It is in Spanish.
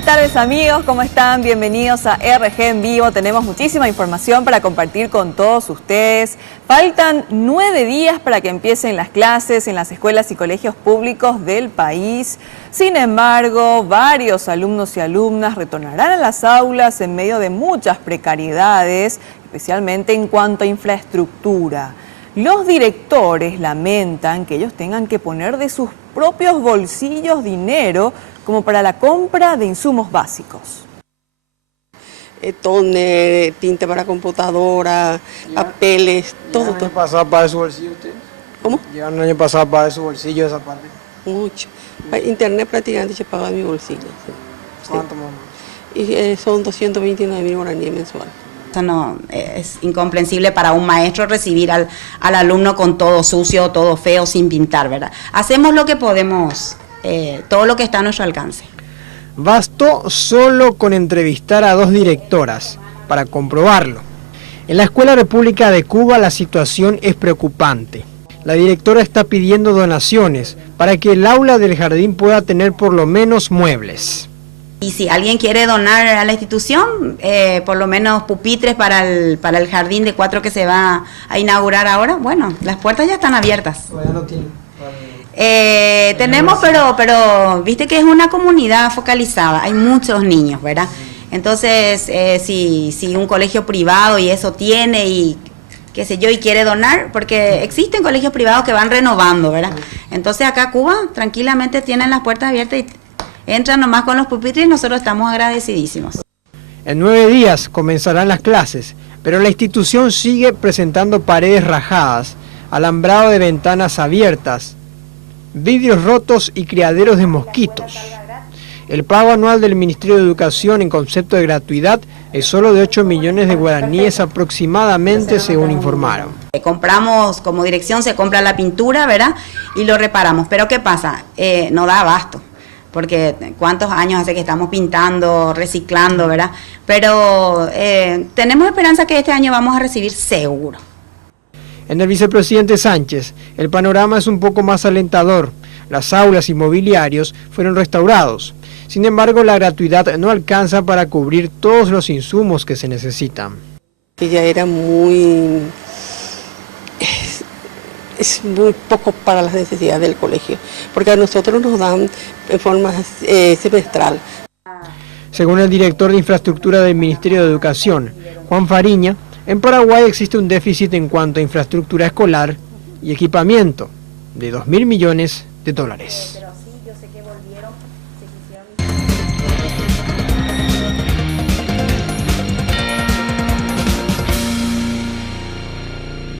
Buenas tardes amigos, ¿cómo están? Bienvenidos a RG en Vivo. Tenemos muchísima información para compartir con todos ustedes. Faltan 9 días para que empiecen las clases en las escuelas y colegios públicos del país. Sin embargo, varios alumnos y alumnas retornarán a las aulas en medio de muchas precariedades, especialmente en cuanto a infraestructura. Los directores lamentan que ellos tengan que poner de sus propios bolsillos dinero como para la compra de insumos básicos. Toner, tinta para computadora, papeles, todo. ¿Llevan el año pasado para su bolsillo usted? ¿Cómo? ¿Llevan el año pasado para su bolsillo esa parte? Mucho. Internet prácticamente se paga de mi bolsillo. Sí. ¿Cuánto más? Y son 229.000 guaraníes mensual. Eso no, es incomprensible para un maestro recibir al alumno con todo sucio, todo feo, sin pintar, ¿verdad? Hacemos lo que podemos, todo lo que está a nuestro alcance. Bastó solo con entrevistar a 2 directoras para comprobarlo. En la Escuela República de Cuba la situación es preocupante. La directora está pidiendo donaciones para que el aula del jardín pueda tener por lo menos muebles. Y si alguien quiere donar a la institución, por lo menos pupitres para el jardín de 4 que se va a inaugurar ahora, bueno, las puertas ya están abiertas. Todavía no tiene. Tenemos, pero viste que es una comunidad focalizada, hay muchos niños, ¿verdad? Entonces, si un colegio privado y eso tiene y qué sé yo, y quiere donar, porque existen colegios privados que van renovando, ¿verdad? Entonces acá Cuba tranquilamente tienen las puertas abiertas y entran nomás con los pupitres y nosotros estamos agradecidísimos. En 9 días comenzarán las clases, pero la institución sigue presentando paredes rajadas, alambrado de ventanas abiertas, vidrios rotos y criaderos de mosquitos. El pago anual del Ministerio de Educación en concepto de gratuidad es solo de 8 millones de guaraníes aproximadamente, según informaron. Compramos, como dirección se compra la pintura, ¿verdad? Y lo reparamos, pero ¿qué pasa? No da abasto, porque cuántos años hace que estamos pintando, reciclando, ¿verdad? Pero tenemos esperanza que este año vamos a recibir seguro. En el vicepresidente Sánchez, el panorama es un poco más alentador. Las aulas y mobiliarios fueron restaurados. Sin embargo, la gratuidad no alcanza para cubrir todos los insumos que se necesitan. Ella era muy poco para las necesidades del colegio, porque a nosotros nos dan en forma semestral. Según el director de infraestructura del Ministerio de Educación, Juan Fariña, en Paraguay existe un déficit en cuanto a infraestructura escolar y equipamiento de 2.000 millones de dólares.